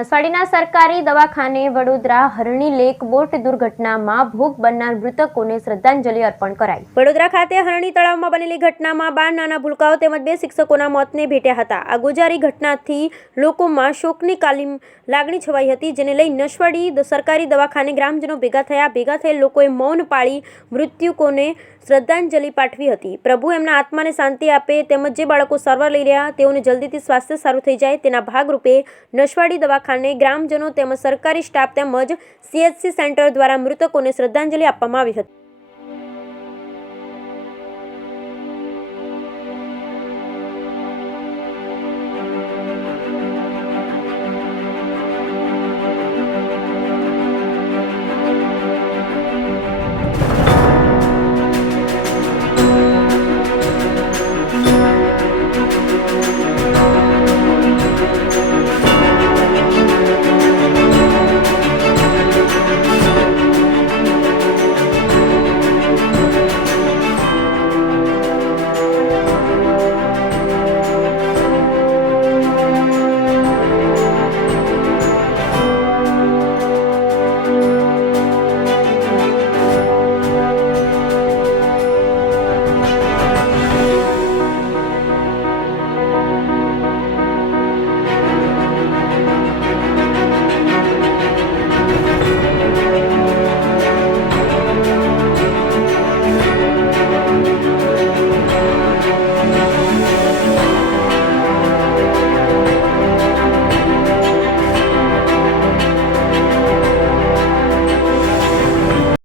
નસવાડીના સરકારી દવાખાને વડોદરા હરણી lake boat દુર્ઘટનામાં ભોગ બનનાર મૃતકોને શ્રદ્ધાંજલિ અર્પણ કરાઈ। વડોદરા ખાતે હરણી તળાવમાં બનેલી ઘટનામાં 12 નાના ભૂલકાઓ તેમજ 2 શિક્ષકોના મોતને ભેટ્યા હતા। આ ગોજારી ઘટનાથી લોકોમાં શોકની કાલી લાગણી છવાઈ હતી, જેને લઈ નસવાડી સરકારી દવાખાને ગ્રામજનો ભેગા થયેલ લોકોએ મૌન પાળી મૃતકોને શ્રદ્ધાંજલિ પાઠવી હતી। પ્રભુ એમના આત્માને શાંતિ આપે તેમજ જે બાળકો સારવાર લઈ રહ્યા તેઓને જલ્દીથી સ્વાસ્થ્ય સારું થઈ જાય તેના ભાગરૂપે નસવાડી દવાખાને ગ્રામજનો તેમજ સરકારી સ્ટાફ તેમજ CHC સેન્ટર દ્વારા મૃતકોને શ્રદ્ધાંજલિ આપવામાં આવી હતી।